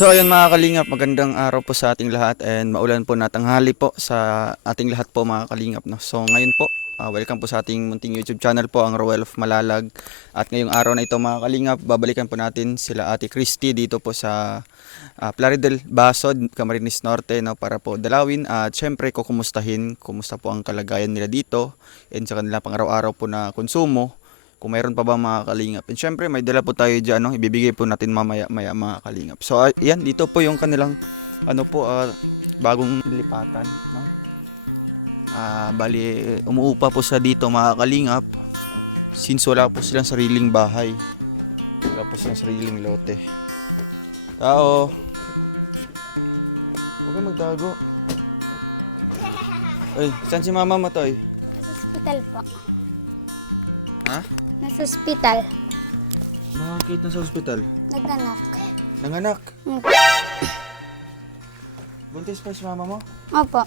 So ayun mga kalingap, magandang araw po sa ating lahat and maulan po na tanghali po sa ating lahat po mga kalingap. No? So ngayon po, welcome po sa ating munting YouTube channel po, ang Roel of Malalag. At ngayong araw na ito mga kalingap, babalikan po natin sila Ate Christy dito po sa Plaridel, Basod, Camarines Norte, no, para po dalawin at syempre kumustahin, kumusta po ang kalagayan nila dito and sa kanila pang araw-araw po na konsumo. Kung mayroon pa ba mga kalingap. And syempre may dala po tayo dyan, no? Ibibigay po natin mamaya-maya mga kalingap. So ayan, dito po yung kanilang bagong lipatan, no? Bali umuupa po sa dito mga kalingap. Since wala po silang sariling bahay. Wala po silang sariling lote. Tao. Huwag kang magtago. Ay, saan si mama mo, Toy? Nasa ospital po. Ha? Nasa ospital. Bakit nasa ospital? Naganak. Nanganak. Hmm. Buntis pa si mama mo? Opo.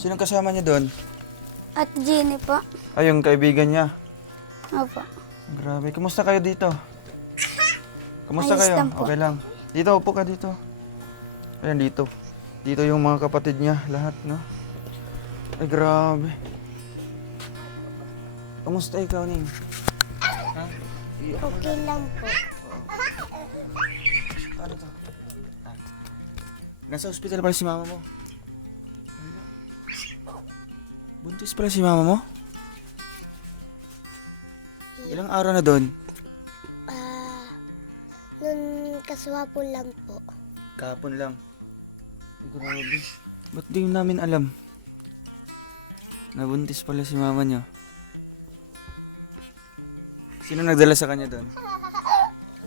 Sinong kasama niya doon? At Jenny po. Ay, yung kaibigan niya. Opo. Grabe. Kumusta kayo dito? Kumusta Ayos kayo? lang po. Okay lang. Dito, upo ka dito. Ayan, dito. Dito yung mga kapatid niya. Lahat, no? Ay, grabe. Kumusta ikaw, Ning? Ha? Okay lang po. Ano to? Nasa ospital pala si mama mo. Buntis pala si mama mo? Ilang araw na doon? Nun kaswapon lang po. Kahapon lang. Ay, grabe. Ba't di namin alam? Nabuntis pala si mama niyo. Sino nagdala sa kanya doon?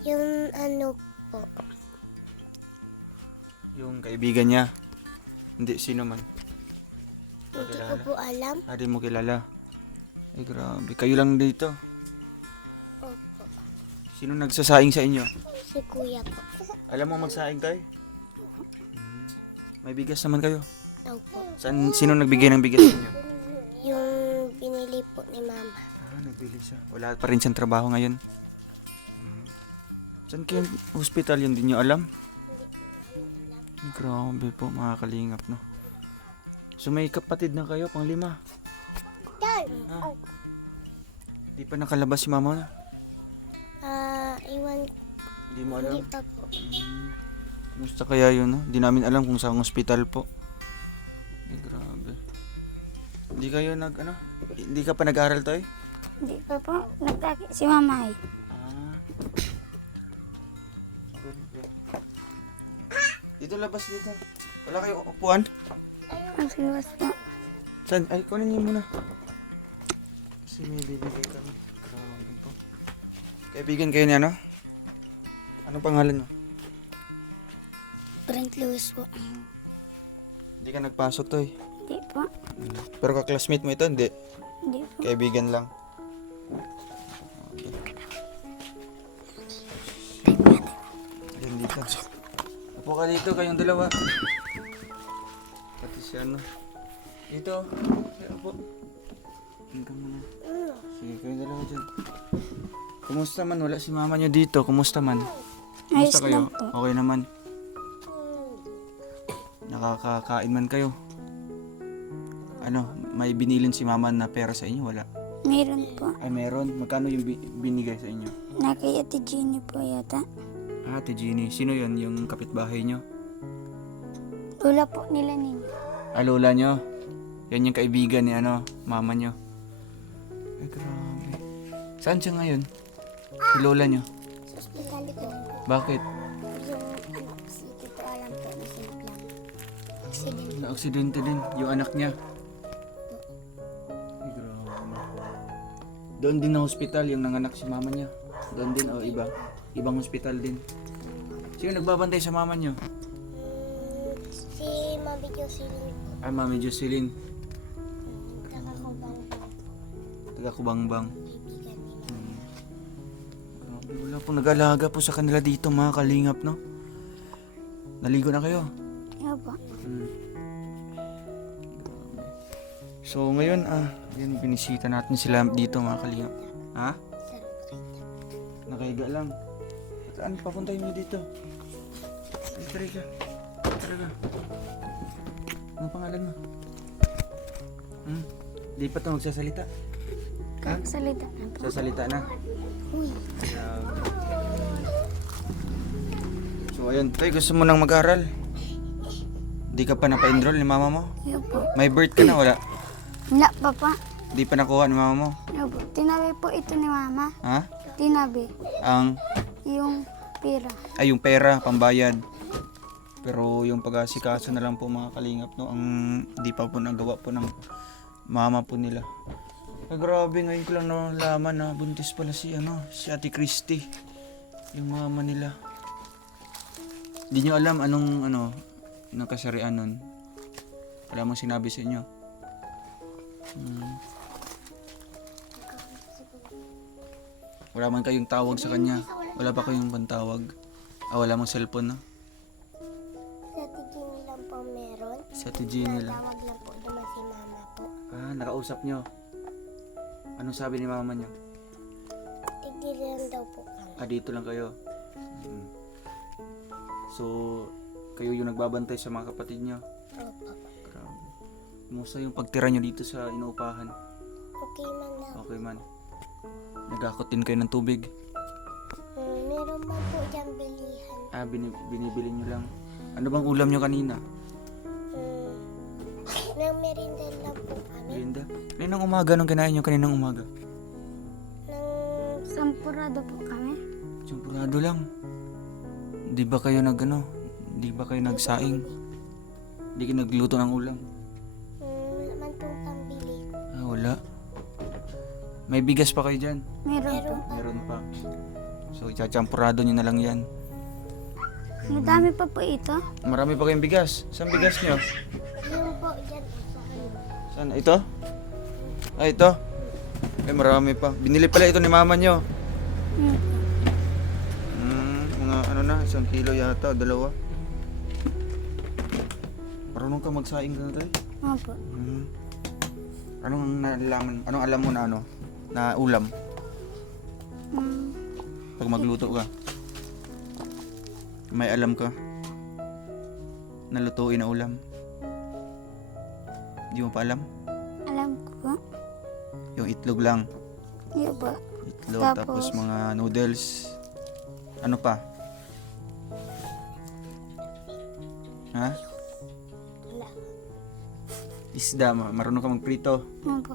Yung ano po. Yung kaibigan niya. Hindi, sino man. Hindi ko po alam. Di mo kilala. Ay, grabe. Kayo lang dito. Opo. Sino nagsasaing sa inyo? Si kuya po. Alam mo magsaing tayo? May bigas naman kayo. Opo. Sino nagbigay ng bigas sa inyo? Yung binili po ni mama. Nagbili siya. Wala pa rin siyang trabaho ngayon. Saan kayo hospital yun? Di nyo alam? Grabe po mga kalingap, no? So may kapatid na kayo, pang 5. Di pa nakalabas si mama na? Iwan. Di mo alam? Hindi pa po. Kumusta kaya yun, no? Di namin alam kung saan hospital po. Ay, grabe. Hindi kayo hindi ka pa nag-aaral tayo? Hindi pa po. Nagtaki si mama eh. Dito, labas dito. Wala kayo upuan? Ang sinuwas po. Saan? Ay, kunin niyo muna. Kasi may bibigay kami. Grabe po. Kaibigan kayo niya, no? Anong pangalan mo? Brent Lewis po. Hindi ka nagpasok to eh. Hindi po. Pero ka-classmate mo ito, hindi. Hindi po. Kaibigan lang. Ayan dito. Upo ka dito, kayong dalawa. Pati si ano. Dito. Ay, upo. Tingnan mo na. Sige, kayong dalawa dyan. Kumusta man? Wala si mama niyo dito. Kumusta man? Ayos Kumusta kayo? lang po. Okay naman. Nakakakain man kayo. Ano, may binilin si mama na pera sa inyo? Wala? Meron po. Ay, meron. Magkano yung binigay sa inyo? Na kay Ate Jenny po yata. Ate Jeannie. Sino yon? Yung kapitbahay nyo? Lula po nila ninyo. Lola nyo? Yan yung kaibigan ni mama nyo. Ay, grabe. Saan siya ngayon? Si lola nyo? Sa ospital po. Bakit? Yung si Tito Alam po na sinaplang. Accident. Na-aksidente din. Yung anak niya. Ay, grabe. Doon din na hospital yung nanganak si mama niya. Doon din o iba? Ibang hospital din. Sino nagbabantay sa mama niyo? Si Mami Jocelyn po. Ay, Mami Jocelyn. Kakakubang po. Taga Kubangbang. Kaibigan ni Mama. Grabe, wala pong nag-alaga po sa kanila dito mga kalingap, no? Naligo na kayo? Yan po. So ngayon, yan, binisita natin sila dito mga kalingap. Ha? Sarap. Nakahiga lang. Saan papuntahin niyo dito? Tari ka. Talaga. Ano pangalan mo? Di pa ito magsasalita. Kakasalita na po. Sasalita na. Uy. So ayun, tay, gusto mo nang mag-aral? Di ka pa napa-enroll ni mama mo? Yun po. May birth ka na, wala? Wala pa pa. Di pa nakuha ni mama mo? Yun po. Tinabi po ito ni mama. Ha? Tinabi. Ang, Yung pira. ay yung pera, pambayad. Pero yung pag-asikaso na lang po mga kalingap, no? Ang di pa po nagawa po ng mama po nila. Ay, grabe, ngayon ko lang nalaman na buntis pala si Ate Christy. Yung mama nila. Hindi nyo alam anong nakasarian nun. Wala mong sinabi sa inyo. Wala man kayong tawag sa kanya. Wala pa kayong pantawag. Wala mong cellphone, no? Sa tigil lang po meron. Sa Tijini lang. Tawag lang po naman si mama po. Nakausap nyo. Anong sabi ni mama nyo? Tigil lang daw po kami. Dito lang kayo. So, kayo yung nagbabantay sa mga kapatid nyo. Opo. Grabe. Kumusta yung pagtira nyo dito sa inuupahan? Okay man lang. Okay man. Nagakot din kayo ng tubig. Meron man po dyan bilihan. Binibili nyo lang. Ano bang ulam nyo kanina? Nang merinda lang po kami. Linda? Kaninang umaga nung kinain nyo kaninang umaga? Nang sampurado po kami. Champurado lang. Di ba kayo Di ba kayo nagsaing? Di kayo nagluto ng ulam? Wala man pong pambili. Wala. May bigas pa kayo dyan? Meron po. Meron pa. So, chachampurado nyo na lang yan. Madami pa po ito. Marami pa kayong bigas. Saan bigas nyo? Yung po dyan. Saan? Ito? Ito? Marami pa. Binili pala ito ni mama nyo. Mga 1 kilo yata, 2. Marunong ka magsaing ka na tayo? Opo. Anong alam mo na ulam? Mm, Pag magluto ka? May alam ka? Na lutuin na ulam? Di mo pa alam? alam ko po. Yung itlog lang. Yun po. Itlog, Tapos- tapos mga noodles. Ano pa? Ha? Wala. Isda, marunong ka magprito. Opo.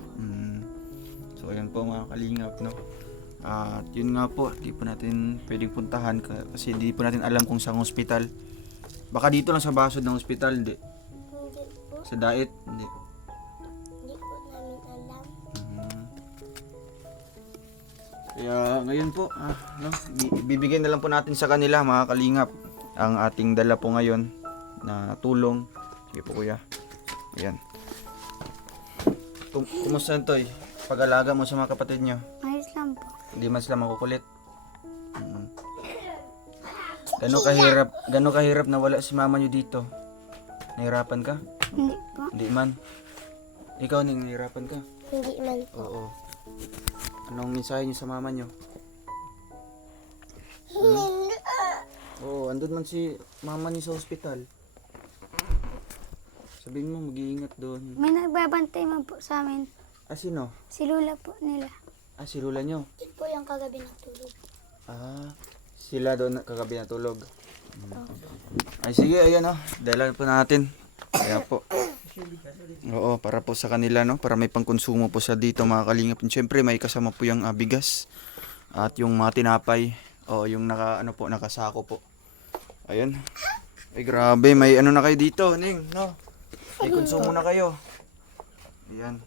So ayan po mga kalingap, no? At yun nga po, di po natin pwedeng puntahan kasi di po natin alam kung saan hospital. Baka dito lang sa Basod ng hospital, hindi. Hindi po. Sa Dait, hindi. Hindi po namin alam. Kaya ngayon po, bibigyan na lang po natin sa kanila mga kalingap ang ating dala po ngayon na tulong. Sige po kuya. Ayan. Kumusta Toy? Pag-alaga mo sa mga kapatid nyo? Ayos lang po. Hindi man sila makukulit. Gano'ng kahirap na wala si mama nyo dito? Nahirapan ka? Hindi po. Hindi man. Ikaw nahihirapan ka? Hindi man po. Oo. Anong mensahe nyo sa mama nyo? Oo, andun man si mama niyo sa ospital. Sabihin mo, mag-iingat doon. May nagbabantay man po sa amin. Sino? Si Lula po nila. Si Lula nyo. Yun po yung kagabi ng tulog. Sila doon kagabi natulog. Ay sige, ayan dala po natin. Kaya po. Oo, para po sa kanila, no? Para may pangkonsumo po sa dito mga kalingap. Siyempre may kasama po yung bigas. At yung mga tinapay. Yung nakasako po. Ayan. Ay grabe, may na kayo dito, Ning, no? May konsumo na kayo. Ayan.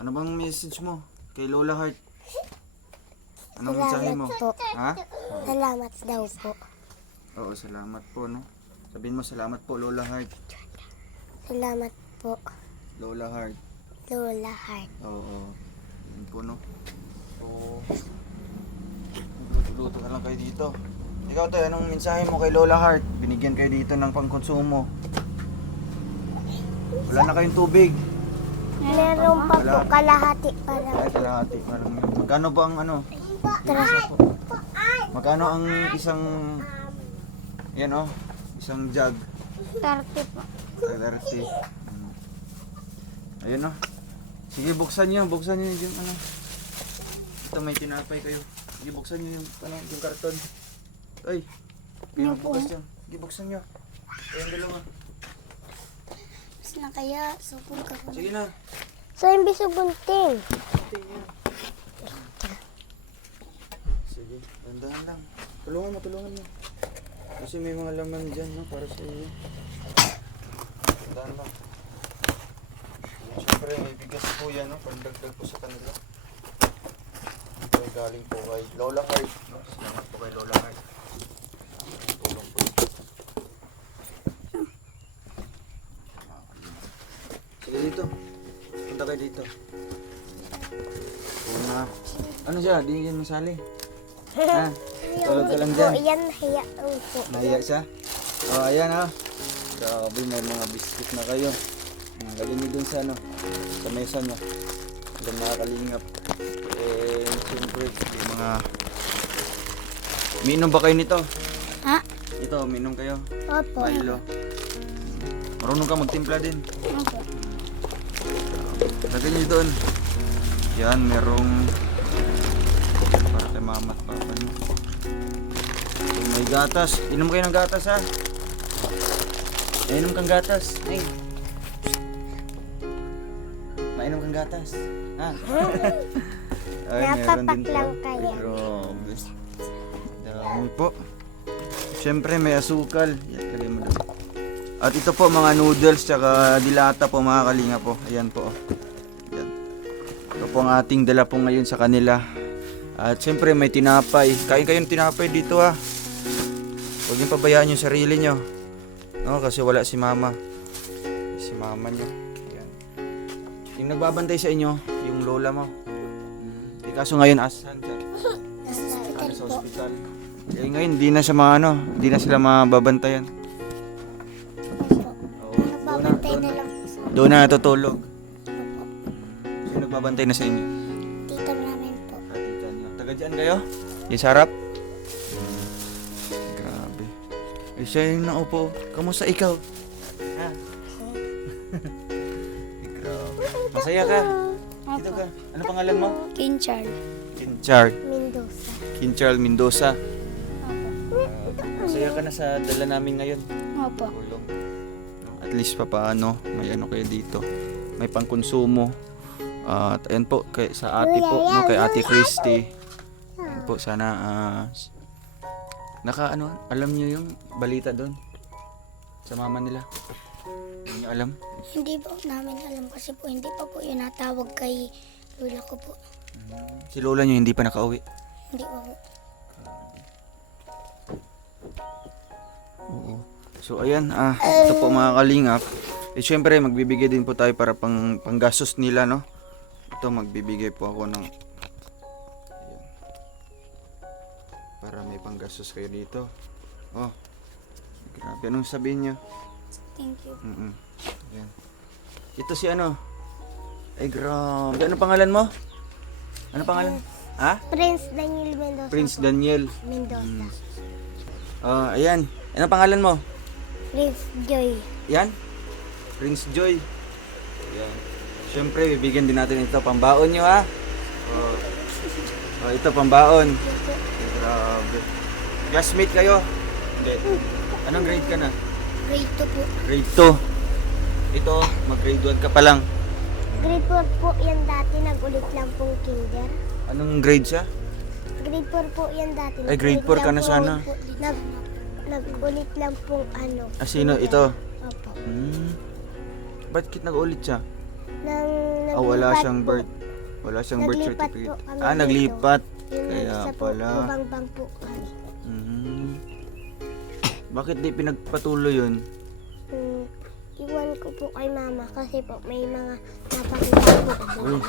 Ano bang message mo kay Lola Heart? Anong mensahe mo? po. Ha? Salamat daw po. Oo, salamat po, no? Sabihin mo, salamat po, Lola Heart. Salamat po. Lola Heart. Lola Heart. Oo. Yun po, no? So, luto na lang kayo dito. Ikaw, Toy, anong mensahe mo kay Lola Heart? Binigyan kayo dito ng pangkonsumo. Wala na kayong tubig. Meron pa po kalahati para. Ay, kalahati. Magkano ba ang Tara. Magkano ang isang Isang jug. 30 po. 30. Ayun o. Sige, buksan nyo yung ano. Ito, may tinapay kayo. Sige, buksan nyo yung, ano, yung karton. Ay, Ano yung po? bukas yan. Sige, buksan nyo. Ayun, dalawa. Mas na kaya, supong ka po. Sige na. So, imbis sa bunting. Tingnan. Sige, dandahan lang. Tulungan mo. Kasi may mga laman dyan, no, para sa iyo. Dandahan lang. Siyempre, may bigas po yan, no, pandagdag po sa kanila. Ito ay galing po kay Lola Card. No? Salamat po kay Lola Card. Tulong po. Sige dito. Punta kayo dito. Una. Ano siya? Di yan masali. Ha? Tulog ka lang dyan. Po, yan, nahiya po. Nahiya siya? O, ayan ha. Grabe, may mga biscuit na kayo. Lagyan niyo dun sa ano, sa mesa niya. Alam nakakalingap. Siyempre, yung mga... Minom ba kayo nito? Ha? Ito, minom kayo. Opo. Milo. Marunong ka magtimpla din. Opo. Lagyan niyo doon. Yan, merong... Para kay mama at papa niyo. May gatas. Inom kayo ng gatas ha. Inom kang gatas. Ay. Mainom kang gatas. Ha? Ay, meron din Napapak po. lang kayo. Grabe. Dami po. Siyempre may asukal. Yan, lagay mo doon. At ito po mga noodles tsaka dilata po mga kalinga po. Ayan po. Yan. Ito po ang ating dala po ngayon sa kanila. At siyempre may tinapay. Kain kayo ng tinapay dito ha. Huwag niyong pabayaan yung sarili nyo. No, kasi wala si mama. Si mama nyo. Yan. Yung nagbabantay sa inyo, yung lola mo. Kaso ngayon asan siya? Ano sa ospital. Eh ngayon hindi na siya hindi na sila mababantayan. Oo, Nagbabantay na lang po sa doon na natutulog. Sino nagbabantay na sa inyo? tita namin po. Tita nyo. Taga dyan kayo? Yung sarap? Grabe. Eh siya yung naupo. Kamusta ikaw? Ha? Grabe. Masaya ka? Dito ka. Ano pangalan mo? Kinchar. Kinchar. Mendoza. Kinchar Mendoza. Opo. Masaya ka na sa dala namin ngayon. Opo. Tulong. At least pa paano, may ano kayo dito. May pangkonsumo. At ayan po, sa ate po, no, kay Ate Christy. Ayan po, sana alam niyo yung balita doon sa mama nila. Hindi niyo alam? Hindi po namin alam kasi po hindi pa po yun natawag kay lola ko po. Si lola niyo hindi pa nakauwi. Hindi po po. Oo. So ayan, ito po mga kalingap. Eh syempre magbibigay din po tayo para panggastos nila, no. Ito magbibigay po ako ng ayan, para may panggastos kayo dito. Oh. Grabe, anong sabihin niyo? Thank you. Ayan. Ito si ano? Ay grabe. Ano pangalan mo? Ano pangalan? Ha? Prince Daniel Mendoza. Prince po. Daniel. Mendoza. Ayan. Ano pangalan mo? Prince Joy. Yan? Prince Joy. Yan. Siyempre, bibigyan din natin ito. Pambaon nyo ha. Ito pambaon. Ay, grabe. Classmate kayo? Hindi. Anong grade ka na? Grade 2 po. Grade 2. Ito, mag-grade 1 ka pa lang. Grade 4 po yan dati. Nag-ulit lang pong kinder. Anong grade siya? Grade 4 po yan dati. Ay, grade 4 ka na sana. Nag-ulit lang pong ano. Sino? kinder. Ito? Opo. Bakit nag-ulit siya? Wala Naglipat siyang po. birth. Wala siyang birth Naglipat certificate. po kami dito. Naglipat. Yung Kaya isa po, pala. Bang po kami. Bakit di pinagpatuloy yun? Iwan ko po kay mama kasi po may mga napakita po. Uy.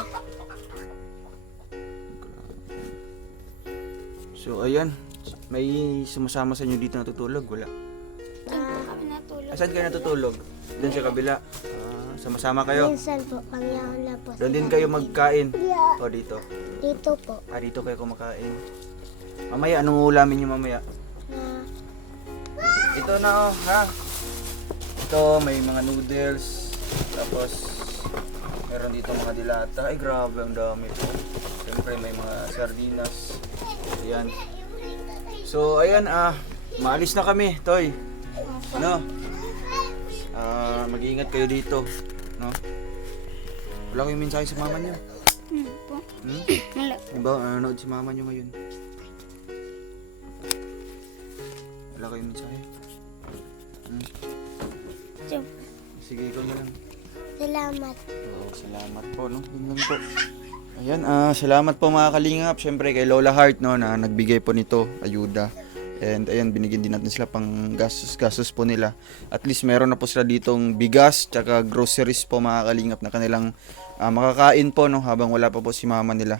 So ayan, may sumasama sa inyo dito natutulog? Wala. Kami natulog. Saan kayo natutulog? Doon sa kabila? Sama-sama kayo? Minsan po, pangyaon lang po. Doon din kayo magkain? O dito? Dito po. Dito kayo kumakain. Mamaya, anong ulamin nyo mamaya? Na Ito na ha. Ito may mga noodles. Tapos meron dito mga dilata. Ay grabe, ang dami po. Siyempre may mga sardinas. Ayan. So ayan maalis na kami, Toy. Ano? Mag-iingat kayo dito, no? Wala kayong mensahe sa mama niyo? Po. Hmm? Diba, nanonood si mama niyo ngayon? Wala kayong mensahe? Hmm? So, Sige, ikaw na lang. salamat. Oo, salamat po, no? Yun lang po. Ayan, salamat po mga kalingap. Siyempre kay Lola Heart, no, na nagbigay po nito, ayuda. And ayan, binigyan din natin sila pang gastos po nila. At least meron na po sila ditong bigas, tsaka groceries po mga kalingap na kanilang makakain po, no, habang wala pa po si mama nila.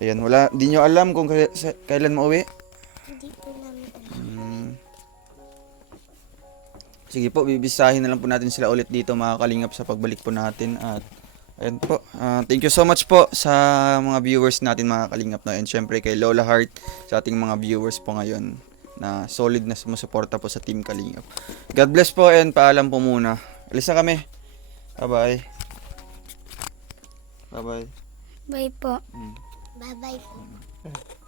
Ayan, di nyo alam kung kailan mauwi? Hindi po namin alam. Sige po, bibisahin na lang po natin sila ulit dito mga kalingap sa pagbalik po natin. At ayan po, thank you so much po sa mga viewers natin mga kalingap, no? And syempre kay Lola Heart sa ating mga viewers po ngayon na solid na sumusuporta po sa Team Kalingap. God bless po and paalam po muna. Alis na kami. Bye-bye. Bye-bye. Bye po. Mm. Bye-bye po.